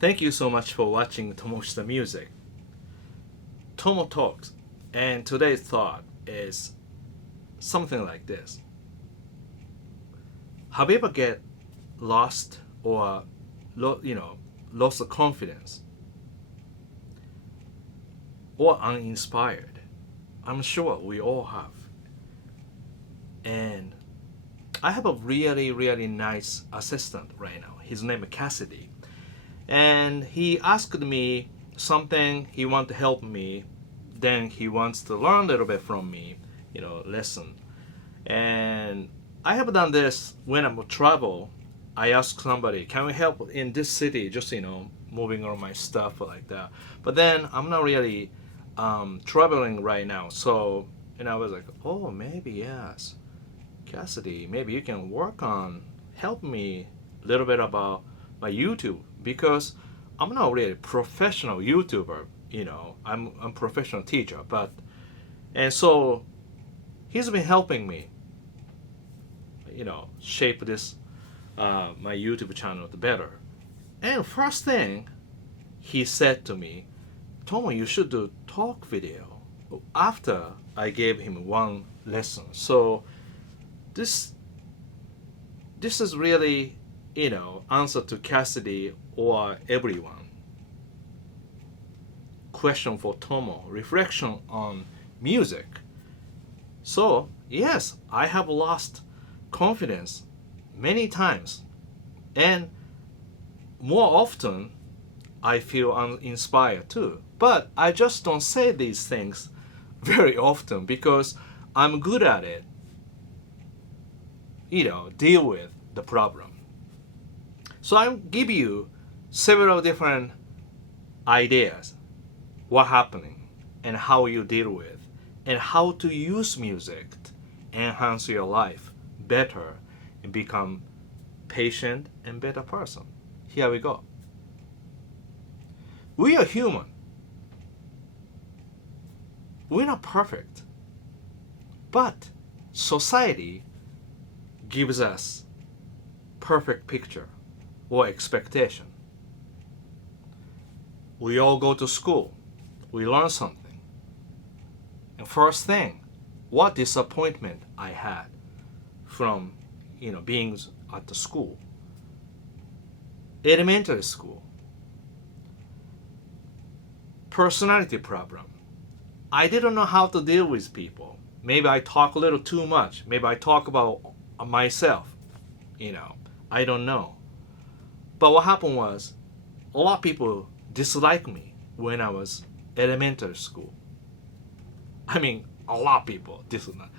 Thank you so much for watching Tomo's Music. Tomo Talks, and today's thought is something like this. Have you ever get lost or lost the confidence or uninspired? I'm sure we all have. And I have a really nice assistant right now. His name is Cassidy. And he asked me something, he wants to help me, then he wants to learn a little bit from me, lesson. And I have done this when I'm travel. I ask somebody, can we help in this city, just moving all my stuff like that. But then I'm not really traveling right now, so and I was like, oh, maybe yes, Cassidy, maybe you can work on help me a little bit about my YouTube, because I'm not really a professional YouTuber. I'm a professional teacher, but and so he's been helping me, shape this my YouTube channel better. And first thing he said to me, Tomo, you should do talk video. After I gave him one lesson, so this is really answer to Cassidy or everyone. Question for Tomo, reflection on music. So yes, I have lost confidence many times, and more often I feel uninspired too. But I just don't say these things very often because I'm good at it. Deal with the problem. So I give you several different ideas, what happening and how you deal with, and how to use music to enhance your life better and become patient and better person. Here we go. We are human. We're not perfect. But society gives us perfect picture or expectation. We all go to school. We learn something. And first thing, what disappointment I had from being at the school. Elementary school. Personality problem. I didn't know how to deal with people. Maybe I talk a little too much. Maybe I talk about myself. I don't know. But what happened was, a lot of people disliked me when I was elementary school. I mean, a lot of people dislike.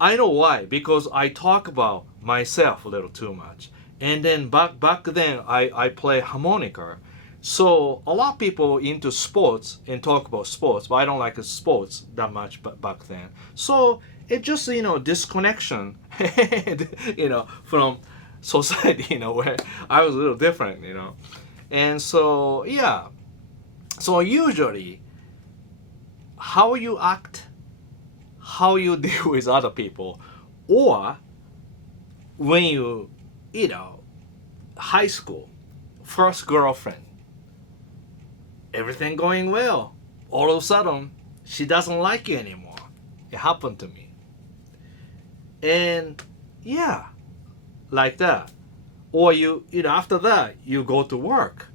I know why, because I talk about myself a little too much. And then back then I play harmonica. So a lot of people into sports and talk about sports, but I don't like sports that much back then. So it just disconnection, from society, where I was a little different, and so yeah. So usually, how you act, how you deal with other people, or when high school, first girlfriend, everything going well, all of a sudden she doesn't like you anymore. It happened to me. And yeah, like that. Or after that you go to work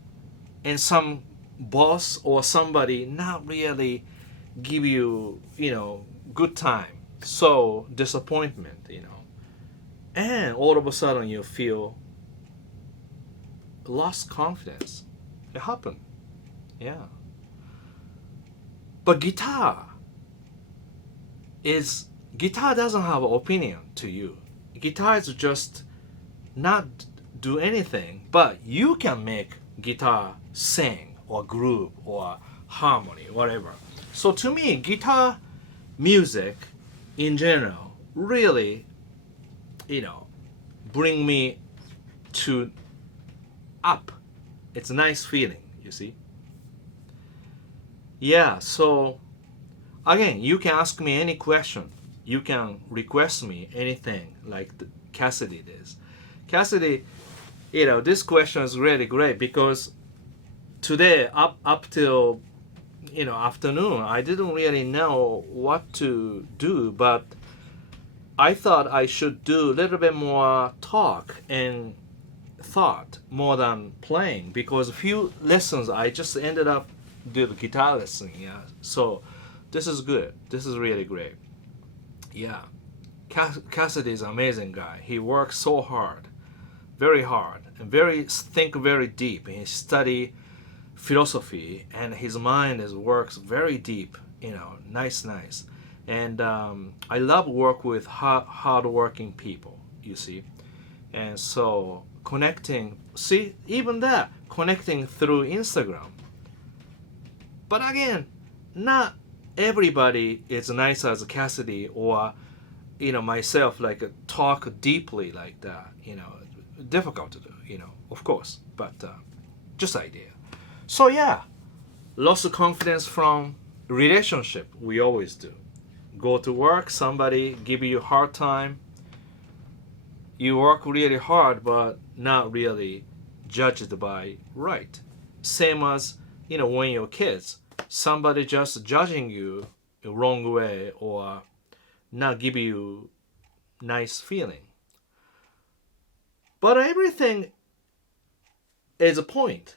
and some boss or somebody not really give you good time, so disappointment, and all of a sudden you feel lost confidence. It happened. Yeah. But guitar doesn't have an opinion to you. Guitar is just not do anything, but you can make guitar sing or groove or harmony, whatever. So to me, guitar music in general really, bring me to up. It's a nice feeling, you see. Yeah, so again, you can ask me any question. You can request me anything like Cassidy did. Cassidy, this question is really great because today up till afternoon, I didn't really know what to do, but I thought I should do a little bit more talk and thought more than playing, because a few lessons I just ended up do the guitar lesson. Yeah, so this is good. This is really great. Yeah, Cassidy is an amazing guy. He works so hard, and think very deep. He study philosophy, and his mind works very deep. Nice. And I love work with hard-working people. You see, and so connecting. See, even that connecting through Instagram. But again, not everybody is nice as Cassidy or myself, like talk deeply like that. Difficult to do. Of course, but just idea. So yeah, loss of confidence from relationship. We always do. Go to work, somebody give you a hard time. You work really hard, but not really judged by right. Same as when you're kids, somebody just judging you the wrong way or not give you nice feeling. But everything is a point.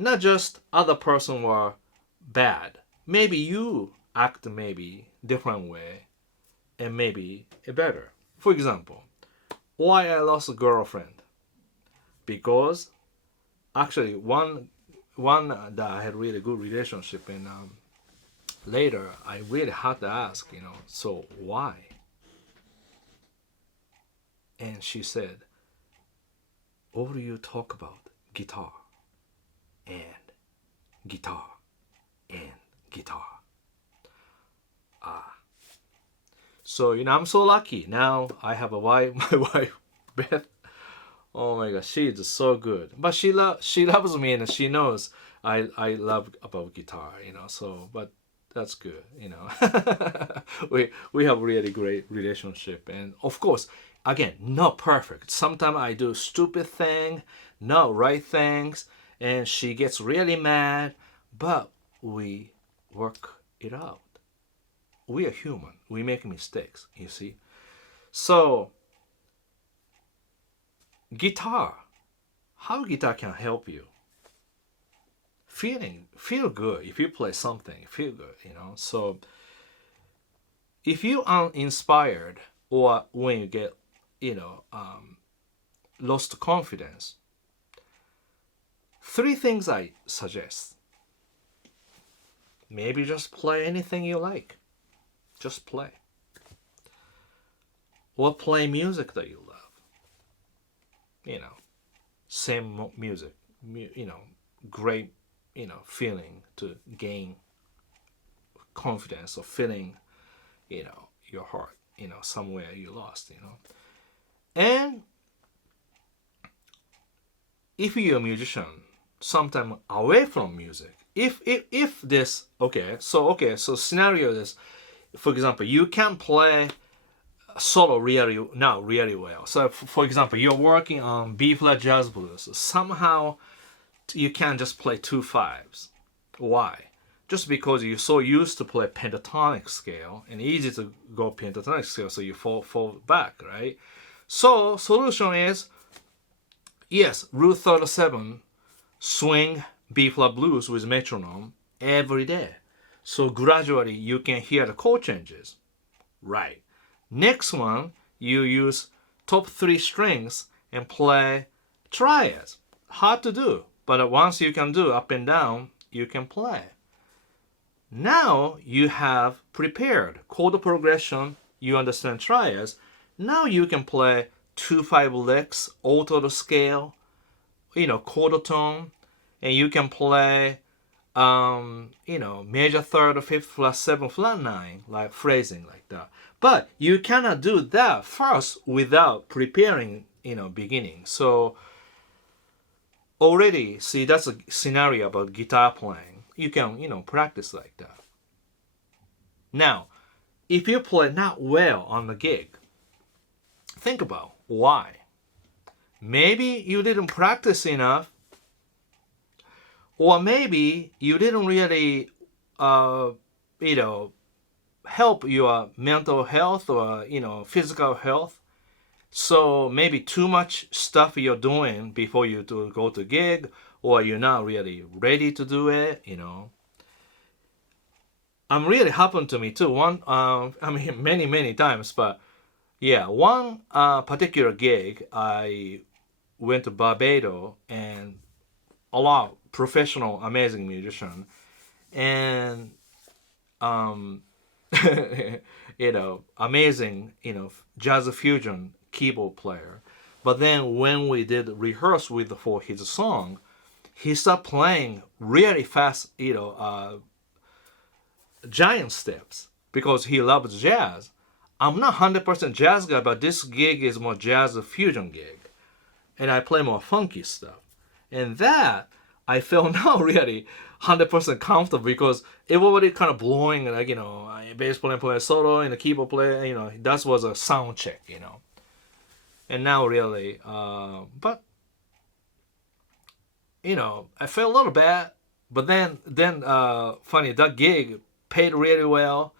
Not just other person were bad. Maybe you act maybe different way and maybe better. For example, why I lost a girlfriend? Because actually one that I had really good relationship, and later I really had to ask, so why? And she said, all you talk about guitar and guitar and guitar. So I'm so lucky. Now I have a wife, my wife Beth. Oh my gosh, she is so good. But she loves me, and she knows I love about guitar, So, but that's good, we have really great relationship, and of course, again, not perfect. Sometimes I do stupid thing, not right things, and she gets really mad, but we work it out. We are human. We make mistakes, you see. So, guitar. How guitar can help you? Feel good. If you play something, feel good, So, if you are inspired or when you get, lost confidence, 3 things I suggest. Maybe just play anything you like. Just play. Or play music that you love. Same music. Great, feeling to gain confidence or feeling, your heart, somewhere you lost, And if you're a musician, sometime away from music, if this, so scenario is, for example, you can play solo not really well. So for example, you're working on B flat jazz blues. Somehow you can't just play 2 5s. Why? Just because you're so used to play pentatonic scale and easy to go pentatonic scale, so you fall back, right? So solution is, yes, Route 37, swing B flat blues with metronome every day. So gradually you can hear the chord changes. Right. Next one, you use top 3 strings and play triads. Hard to do, but once you can do up and down, you can play. Now you have prepared chord progression, you understand triads. Now you can play 2/5 licks, auto scale, chord tone, and you can play major 3rd, 5th, flat 7, flat 9, like phrasing like that. But you cannot do that first without preparing, beginning. So already, see, that's a scenario about guitar playing. You can, practice like that. Now, if you play not well on the gig, think about why. Maybe you didn't practice enough, Or maybe you didn't really, uh, you know, help your mental health or, physical health. So maybe too much stuff you're doing before you go to gig, or you're not really ready to do it, really happened to me too. Many times, but yeah, one particular gig, I went to Barbados, and a lot of professional, amazing musician, and um, amazing, jazz fusion keyboard player. But then when we did rehearse for his song, he started playing really fast, giant steps because he loves jazz. I'm not 100% jazz guy, but this gig is more jazz fusion gig, and I play more funky stuff. And that I feel now really 100% comfortable because it was already kind of blowing, like, bass player play solo and the keyboard player, that was a sound check, And now really, but, I felt a little bad, but then funny, that gig paid really well,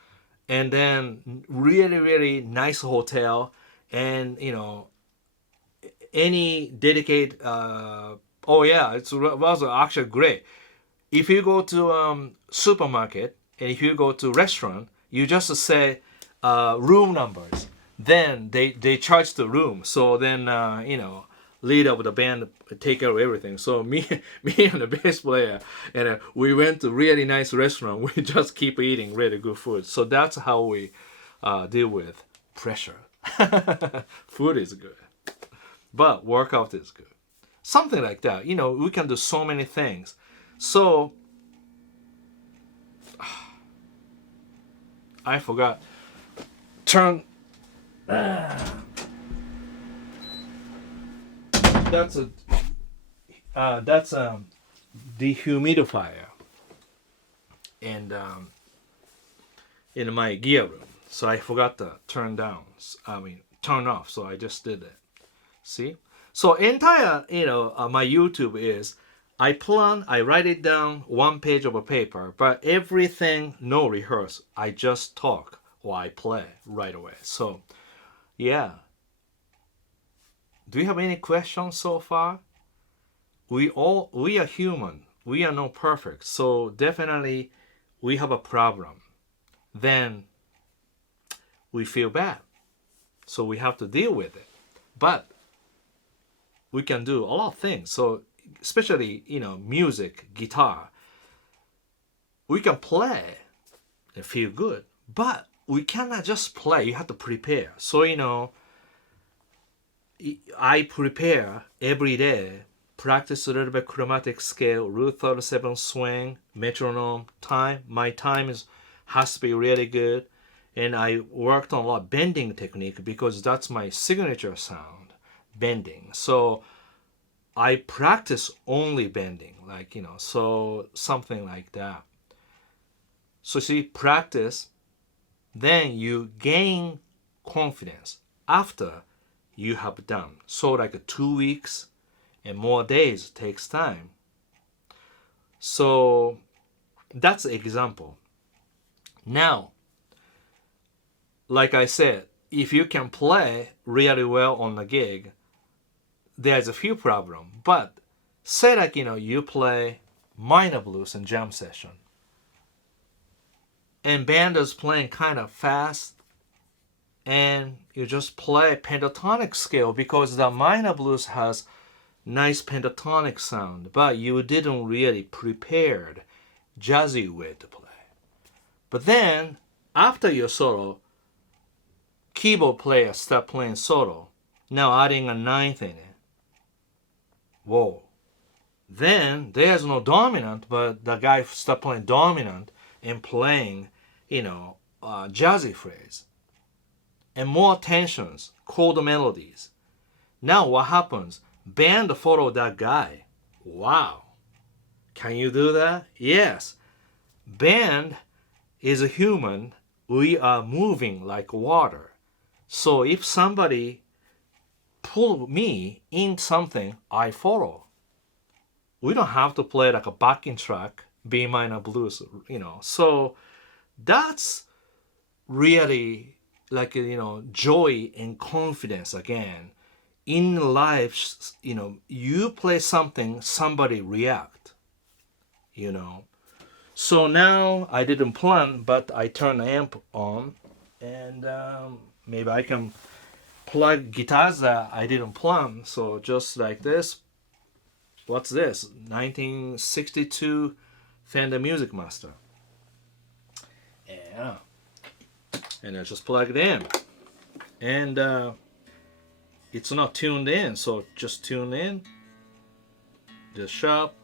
and then really, really nice hotel, and, any dedicated, oh yeah, it was actually great. If you go to supermarket and if you go to restaurant, you just say room numbers. Then they charge the room. So then lead of the band take care of everything. So me and the bass player, and we went to really nice restaurant. We just keep eating really good food. So that's how we deal with pressure. Food is good, but workout is good. Something like that. We can do so many things. So I forgot. Turn. That's a dehumidifier, and in my gear room. So I forgot to turn off. So I just did it. See. So entire my YouTube is I write it down one page of a paper, but everything no rehearse. I just talk or I play right away. So yeah. Do you have any questions so far? We are human. We are not perfect. So definitely we have a problem. Then we feel bad. So we have to deal with it. But we can do a lot of things. So especially, music, guitar. We can play and feel good. But we cannot just play. You have to prepare. So, I prepare every day, practice a little bit chromatic scale, root 37 swing, metronome, time. My time has to be really good. And I worked on a lot of bending technique because that's my signature sound, bending. So I practice only bending, so something like that. So see, practice, then you gain confidence after you have done. So 2 weeks and more days takes time. So that's an example. Now, like I said, if you can play really well on the gig, there's a few problems. But say you play minor blues and jam session, and band is playing kind of fast, and you just play pentatonic scale because the minor blues has nice pentatonic sound, but you didn't really prepared jazzy way to play. But then after your solo, keyboard player start playing solo, now adding a ninth in it. Whoa. Then there's no dominant, but the guy start playing dominant and playing, jazzy phrase. And more tensions, chord melodies. Now what happens? Band follow that guy. Wow. Can you do that? Yes. Band is a human. We are moving like water. So if somebody pull me in something, I follow. we don't have to play like a backing track, B minor blues, So that's really like, joy and confidence again. In life, you play something, somebody react, you know. So now I didn't plan, but I turned the amp on, and maybe I can plug guitars that I didn't plan. So just like this. What's this? 1962 Fender Music Master. Yeah. And I just plug it in. And it's not tuned in, so just tune in. Just sharp.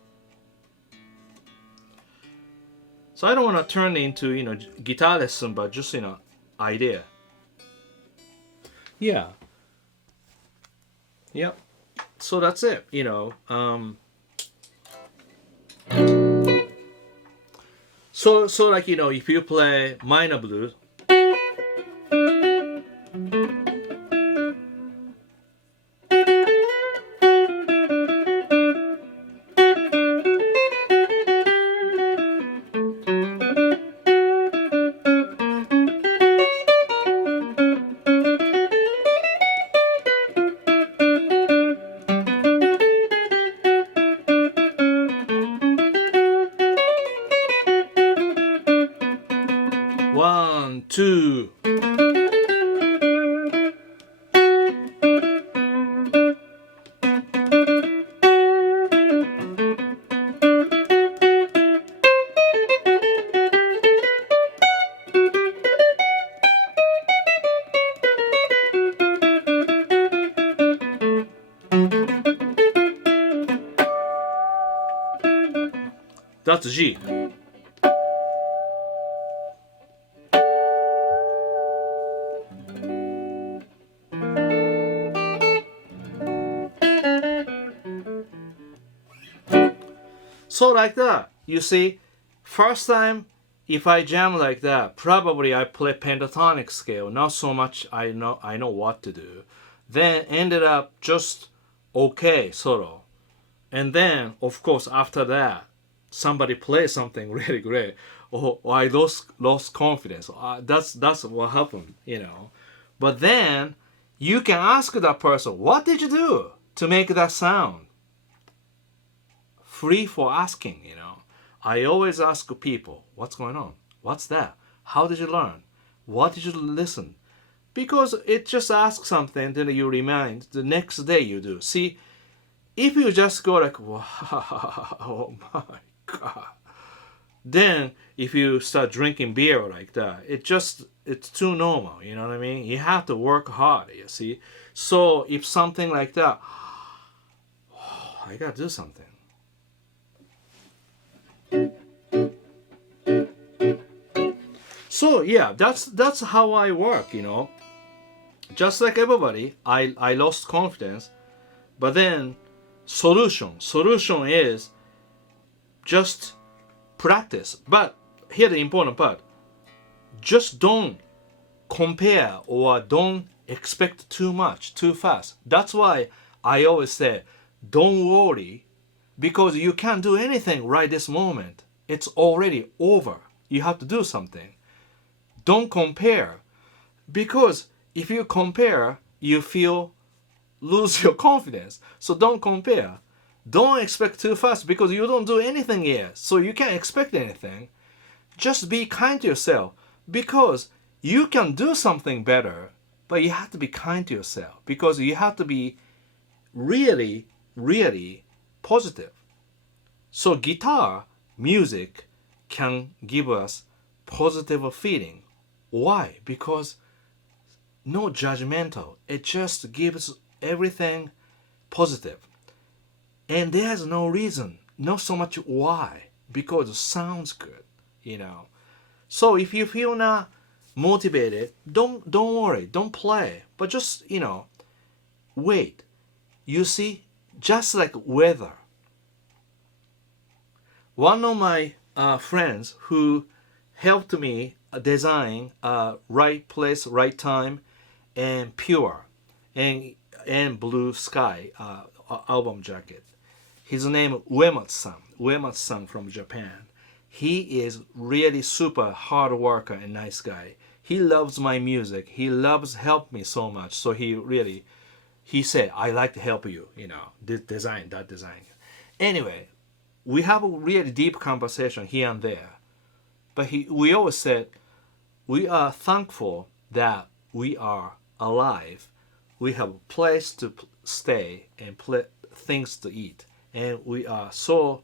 So I don't want to turn it into, guitar lesson, but just, idea. Yeah. Yep. So that's it, So like, if you play minor blues, one, two. That's G. So like that, you see, first time if I jam like that, probably I play pentatonic scale, not so much I know what to do. Then ended up just okay solo. And then of course after that, somebody plays something really great. Or I lost confidence. That's what happened, But then you can ask that person, what did you do to make that sound? Free for asking, I always ask people, what's going on? What's that? How did you learn? What did you listen? Because it just asks something, then you remind, the next day you do. See, if you just go like, wow, oh my God. Then if you start drinking beer like that, it's too normal, you know what I mean? You have to work hard, you see? So if something like that, I gotta do something. So yeah, that's how I work, Just like everybody, I lost confidence, but then solution is just practice. But here the important part, just don't compare or don't expect too much too fast. That's why I always say, don't worry, because you can't do anything right this moment. It's already over. You have to do something. Don't compare, because if you compare, you lose your confidence. So don't compare. Don't expect too fast, because you don't do anything yet. So you can't expect anything. Just be kind to yourself, because you can do something better, but you have to be kind to yourself, because you have to be really, really positive. So guitar music can give us positive feeling. Why? Because no judgmental. It just gives everything positive. And there's no reason, not so much why, because it sounds good, So if you feel not motivated, don't worry, don't play, but just, wait. You see, just like weather. One of my friends who helped me design right place, right time, and pure, and blue sky album jacket. His name Uematsu-san. Uematsu-san from Japan. He is really super hard worker and nice guy. He loves my music. He loves help me so much. So he said, I like to help you, this design, that design. Anyway, we have a really deep conversation here and there. But we always said, we are thankful that we are alive. We have a place to stay and things to eat. And we are so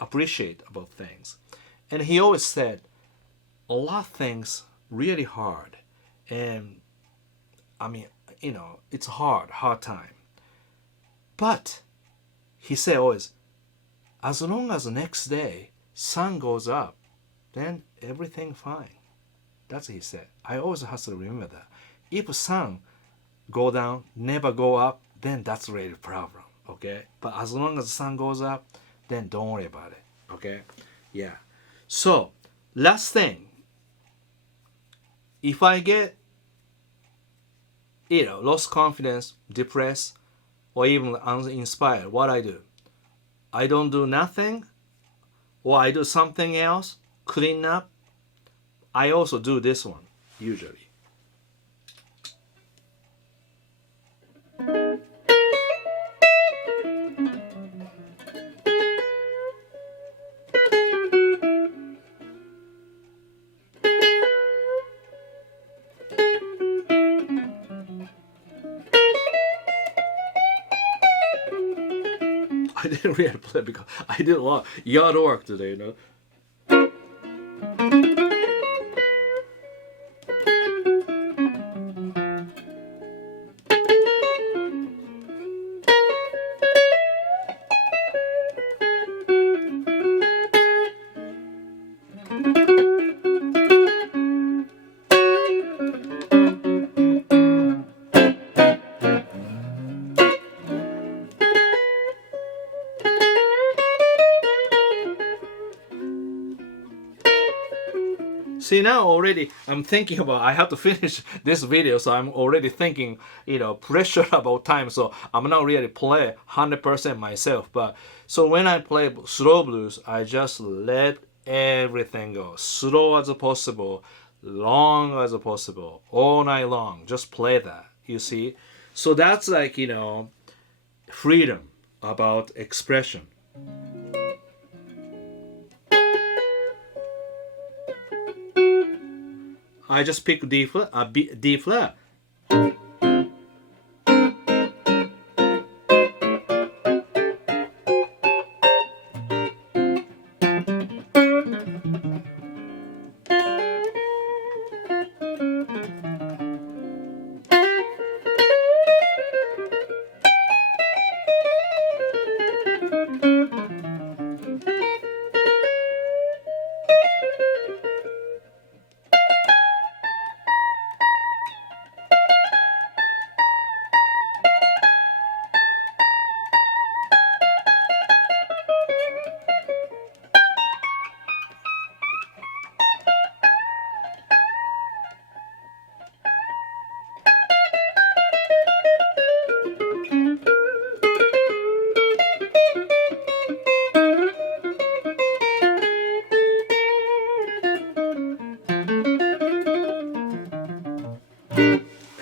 appreciate about things. And he always said, a lot of things really hard. And I mean, it's hard time. But he said always, as long as the next day sun goes up, then everything fine. That's what he said. I always have to remember that. If sun go down, never go up, then that's really a problem. Okay? But as long as the sun goes up, then don't worry about it. Okay? Yeah. So, last thing. If I get, lost confidence, depressed, or even uninspired, what I do? I don't do nothing, or I do something else, clean up. I also do this one, usually. I didn't really play because I did a lot of yard work today. See, now already I'm thinking about, I have to finish this video, so I'm already thinking, pressure about time, so I'm not really play 100% myself. But so when I play slow blues, I just let everything go, slow as possible, long as possible, all night long. Just play that, you see. So that's like, freedom about expression. I just pick D flat.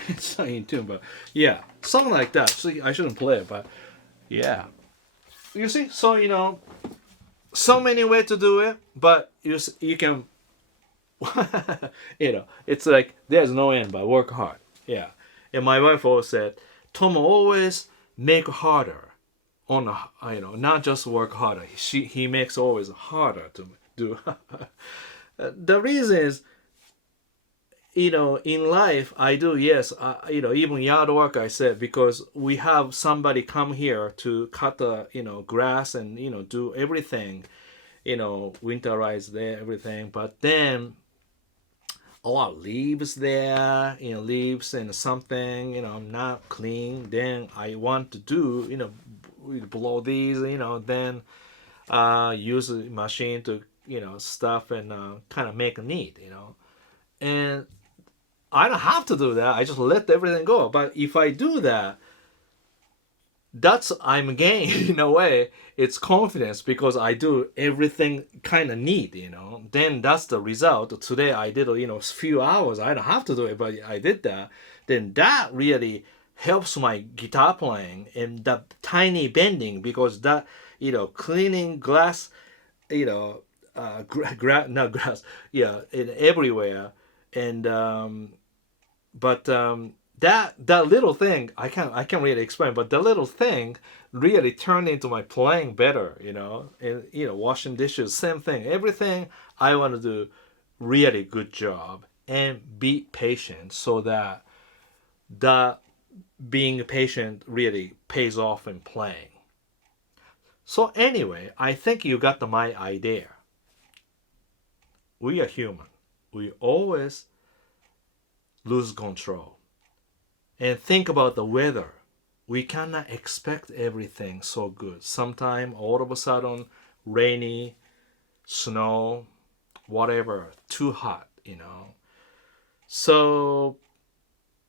It's not in tune, but yeah, something like that. So I shouldn't play it, but yeah. You see, so so many ways to do it, but you can, it's like there's no end, but work hard. Yeah, and my wife always said, Tomo, always make harder on not just work harder. He makes always harder to do. The reason is, in life, I do, yes, even yard work, I said, because we have somebody come here to cut the, grass and, do everything, winterize there, everything. But then a lot of leaves there, leaves and something, not clean. Then I want to do, blow these, then use a machine to, stuff and kind of make it neat, And I don't have to do that. I just let everything go. But if I do that, that's I'm gaining in a way. It's confidence because I do everything kind of neat, Then that's the result. Today I did, few hours. I don't have to do it, but I did that. Then that really helps my guitar playing and that tiny bending because that, cleaning glass, not grass, yeah, in everywhere, and but that little thing I can't really explain, but the little thing really turned into my playing better, and washing dishes, same thing, everything I want to do really good job and be patient so that the being patient really pays off in playing. So anyway, I think you got my idea. We are human. We always lose control. And think about the weather. We cannot expect everything so good. Sometime all of a sudden rainy, snow, whatever, too hot, So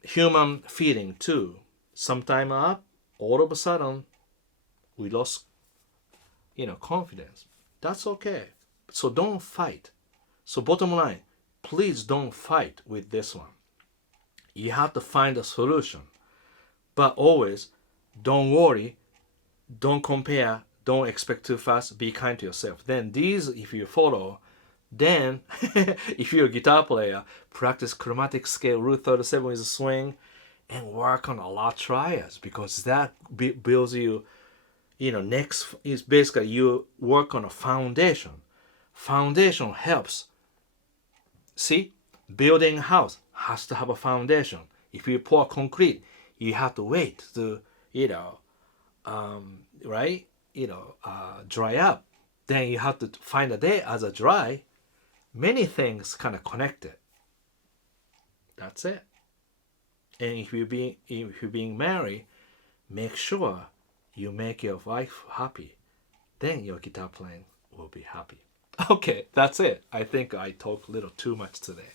human feeling too. Sometime up, all of a sudden we lost, confidence. That's okay. So don't fight. So bottom line, please don't fight with this one. You have to find a solution. But always, don't worry, don't compare, don't expect too fast, be kind to yourself. Then these, if you follow, then if you're a guitar player, practice chromatic scale, root 37 with a swing, and work on a lot triads because that builds you, next is basically you work on a foundation. Foundation helps. See, building a house has to have a foundation. If you pour concrete, you have to wait to, right, dry up. Then you have to find a day as a dry. Many things kind of connected. That's it. And if you're being married, make sure you make your wife happy. Then your guitar playing will be happy. Okay, that's it. I think I talked a little too much today.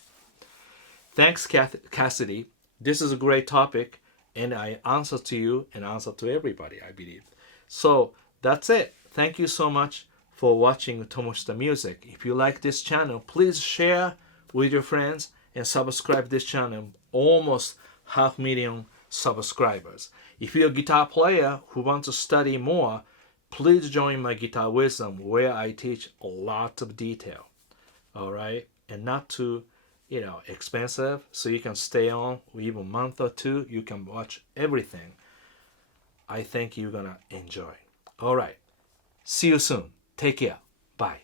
Thanks, Cassidy. This is a great topic, and I answer to you and answer to everybody, I believe. So that's it. Thank you so much for watching Tomoshita Music. If you like this channel, please share with your friends and subscribe this channel. Almost 500,000 subscribers. If you're a guitar player who wants to study more, please join my Guitar Wisdom where I teach a lot of detail. All right? And not too, expensive, so you can stay on even a month or two. You can watch everything. I think you're going to enjoy. All right. See you soon. Take care. Bye.